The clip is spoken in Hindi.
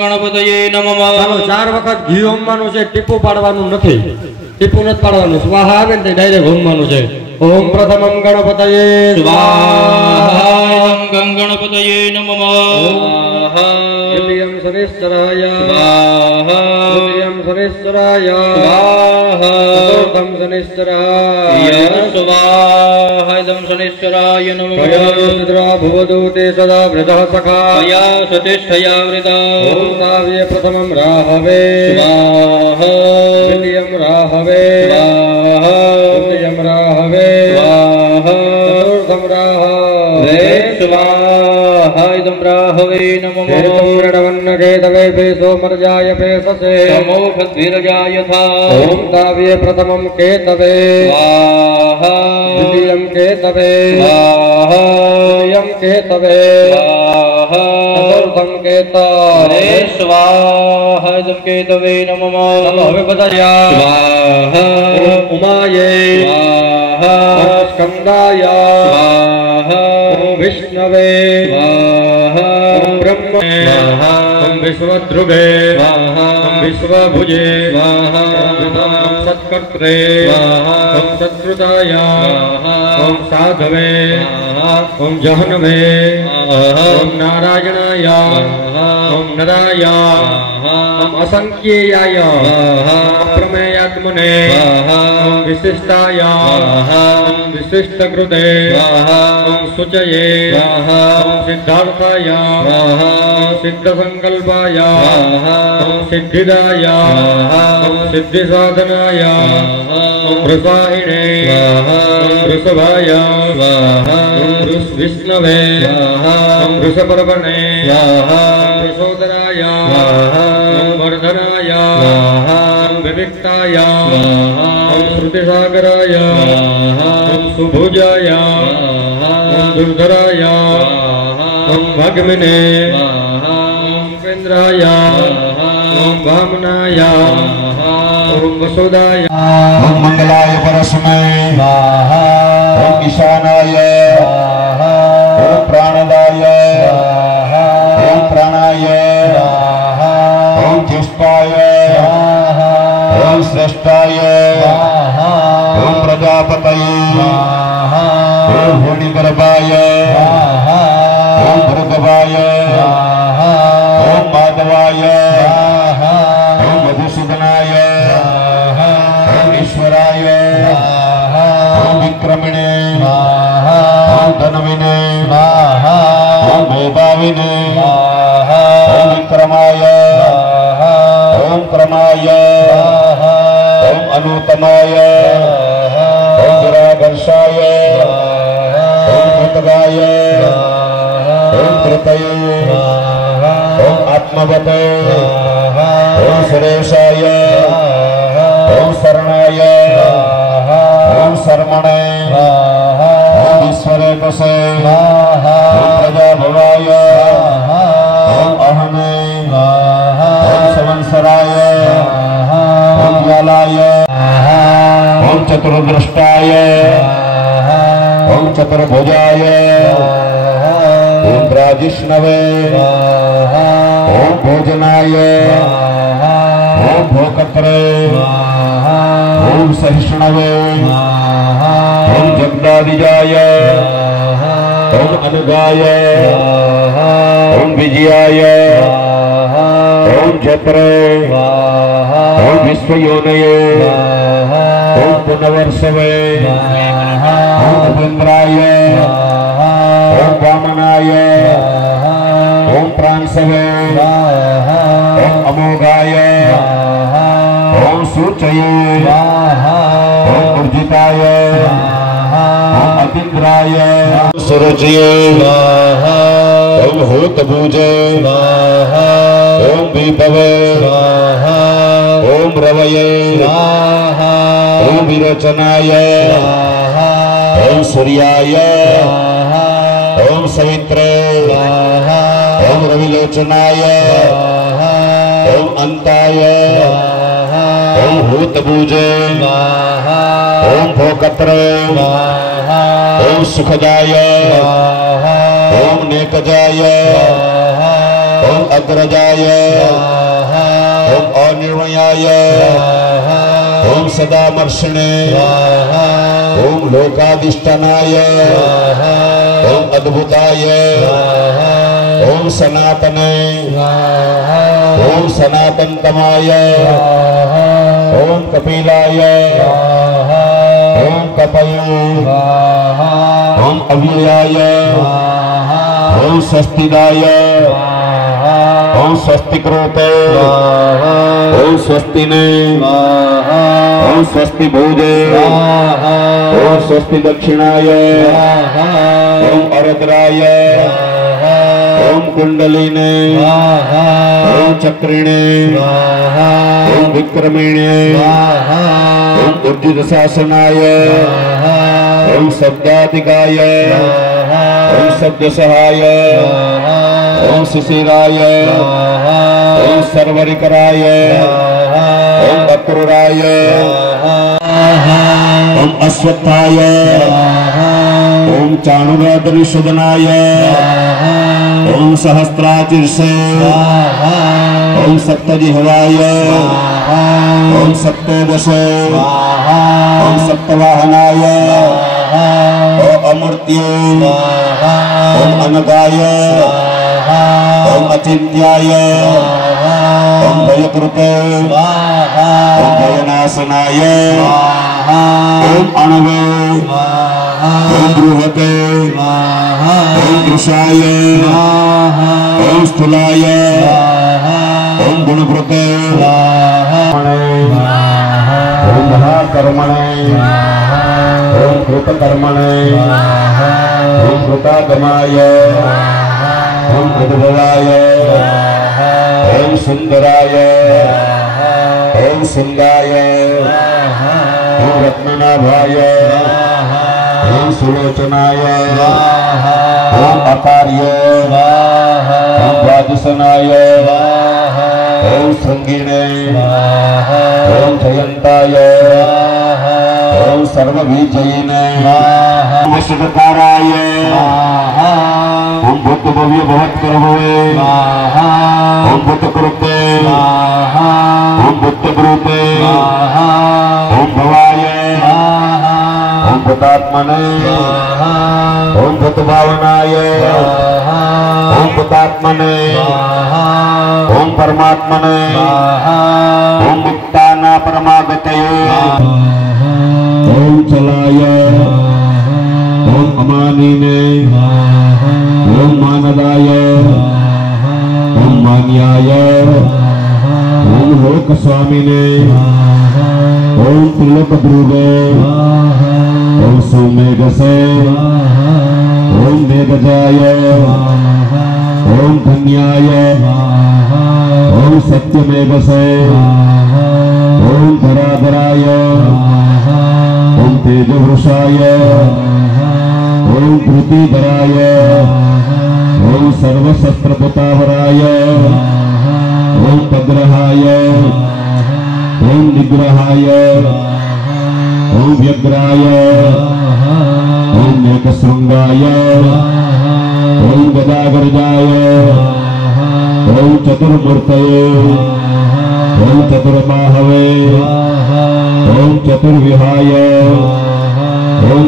ગણપતયે નમઃ। ચાર વખત ઘી હોમવાનું છે, ટીપું પાડવાનું નથી, ટીપું નથી પાડવાનું, સ્વાહા આવે ને ડાયરેક્ટ હોમવાનું છે। ओम प्रथमं गणपतये स्वाहा गणपतये नमः। द्वितीयं शनिश्चराय स्वाहा तृतीयं शनिश्चराय स्वाहा चतुर्थं शनिश्चराय स्वाहा इदं शनिश्चराय नमः। कया भुवतु ते सदा वृतः सखा कया सतिष्ठया वृता। ओम ताव्ये प्रथमं राहवे स्वाहा द्वितीयं राहवे स्वाहा तृतीयं राहवे चतुर्थं राहवे स्वाहा इदं राहवे नमः। केतवे पेशो मर्जाय पेशसे समोषद्भिरजाय था। ओम ताव्ये प्रथमं केतवे स्वाहा द्वितीयं केतवे स्वाहा तृतीयं केतवे स्वाहा चतुर्थं केतवे स्वाहा इदं केतवे नमः। હવે બધા स्वाहा ओम उमाये स्वाहा ओम स्कंदाय स्वाहा ओम विष्णवे स्वाहा ओम ब्रह्म स्वाहा ओम विश्वद्रुवे स्वाहा ओम विश्वभुजे स्वाहा ओम सत्कर्त्रे स्वाहा ओम सत्कृताय स्वाहा ओम साधवे स्वाहा ओम जहनवे स्वाहा ओम नारायणाय स्वाहा ओम नराय स्वाहा ओम असंख्येयाय स्वाहा प्रमेयात्मने स्वाहा ओम विशिष्टाय स्वाहा ओम विशिष्टकृते स्वाहा ओम शुचये स्वाहा ओम सिद्धार्थाय स्वाहा ओम सिद्धसंकल्पाय स्वाहा ओम सिद्धिदाय स्वाहा ओम सिद्धिसाधनाय ओम वृषाहिणे स्वाहा ओम वृषभाय स्वाहा ओम विष्णवे स्वाहा ओम वृषपर्वणे स्वाहा ओम वृषोदराय स्वाहा ओम वर्धनाय स्वाहा ओम विविक्ताय स्वाहा ओम श्रुतिसागराय स्वाहा ओम सुभुजाय स्वाहा ओम दुर्धराय स्वाहा ओम भगमिने स्वाहा ओम उपेन्द्राय स्वाहा ओम वामनाय स्वाहा ओम वसुदाय ओम मंगलाय परस्मै स्वाहा ओम ईशानाय स्वाहा ओम प्राणदाय स्वाहा ओम प्राणाय स्वाहा ओम ज्येष्ठाय स्वाहा ओम श्रेष्ठाय स्वाहा ओम प्रजापतये स्वाहा ओम हिरण्यगर्भाय स्वाहा ओम भृगवाय स्वाहा ओम माधवाय स्वाहा ओम मधुसूदनाय स्वाहा ओम ईश्वराय स्वाहा ओम विक्रमिणे स्वाहा ओम धनविने स्वाहा ओम मेधाविने स्वाहा ओम विक्रमाय स्वाहा ओम क्रमाय स्वाहा ओम अनुतमाय स्वाहा ओम विरागर्षाय स्वाहा ओम कृतगाय स्वाहा ओम कृतये स्वाहा ओम आत्मवते स्वाहा ओम सुरेशाय स्वाहा ओम शरणाय स्वाहा ओम शर्मणे स्वाहा ओम ईश्वरेतसे स्वाहा ओम प्रजाभवाय स्वाहा ओम अहमे स्वाहा ओम संवत्सराय स्वाहा ओम ज्वालाय स्वाहा ओम चतुर्दृष्टाय स्वाहा ओम चतुर्भुजाय स्वाहा ओम राजिष्णवे स्वाहा ओम भोजनाय स्वाहा ओम भोकत्रे स्वाहा ओम सहिष्णवे स्वाहा ओम जगदादिजाय स्वाहा ओम अनुगाय स्वाहा ओम विजयाय स्वाहा ओम जत्रे स्वाहा ओम विश्वयोनये स्वाहा ओम पुनवर्षवे स्वाहा ओम उपेन्द्राय स्वाहा ओम वामनाय स्वाहा ओम प्रांसवे स्वाहा ओम अमोघाय स्वाहा ओम सूचये स्वाहा ओम ऊर्जिताय स्वाहा ओम अतीन्द्राय सुरुचये स्वाहा ओम होतभुजे स्वाहा ओम विभवे स्वाहा ओम रवये स्वाहा ओम विरोचनाय स्वाहा ओम सूर्याय स्वाहा ओम सवित्रे स्वाहा ओम रविलोचनाय स्वाहा ओम अंताय स्वाहा ओम भूतभुजे ओम भोकत्र ओम सुखदाय ओम नेकजाय ओम अग्रजाय ओम अनिर्वयाय ओम सदामर्षणे ओम लोकाधिष्ठानाय ओम अद्भुताय ओम सनातने ओम सनातन तमाय ओम कपिलाय ओम कपय ओम अव्ययाय ओम स्वस्तिदाय ओम स्वस्तिकृते ओम स्वस्तिने ओम स्वस्ति भोजे ओम स्वस्ति दक्षिणाय ओम अरद्राय ओम कुंडलिने ओम चक्रिणे ओम विक्रमिणे ओम उर्जित शासनाय ओम शब्दाधिकाय ओम शब्द सहाय ओम शिशिराय ओम सर्वरिकराय ओम अक्रूराय ओम अश्वत्थाय ओम चाणुरादनिषदनाय ओम सहस्राचिर्षे ओम सप्तजिह्वाय ओम सप्तदश ओम सप्तवाहनाय ओम अमूर्त्यै ओम अनगाय ओम अचिन्त्याय ओम भयकृते ओम भयनाशनाय ओम अणवे ओम बृहते ओम दृशाय ओम स्थूलाय ओम गुणभृते ओम महाकर्मणे ओम कृतकर्मणे ओम कृतागमाय ओम प्रभवाय ओम सुंदराय ओम सुंदाय ओम रत्ननाभाय ओम सुलोचनाय ओम अकार्य ओम द्वादशनाय ओम श्रृंगिणे ओम जयंताय ओम सर्वविजयिने ओम शिवकाराय ओम भूतभव्य भवत्प्रभवे ओम भूतकृते ओम भूतभृते ओम भवाय ओम भूतात्मने ओम भूतभावनाय ओम भूतात्मने ओम परमात्मने ओम मुक्ताना परमागतये ओम चलाय ओम अमानिने ओम मानदाय ओम मान्याय ओम लोकस्वामिने ओम तिलकध्रुवे ओम सुमेघसे ओम मेघजाय ओम धन्याय ओम सत्यमेघसे ओम धराधराय ओम तेजवृषाय ओम धृतिधराय ओम सर्वशस्त्रपुतावराय ओम तद्रहाय ओम निग्रहाय ओम व्यग्राय ओम मेघशृंगाय ओम गदागर्जाय ओम चतुर्मूर्तये ओम चतुर्बाहवे ओम चतुर्विहाय ओम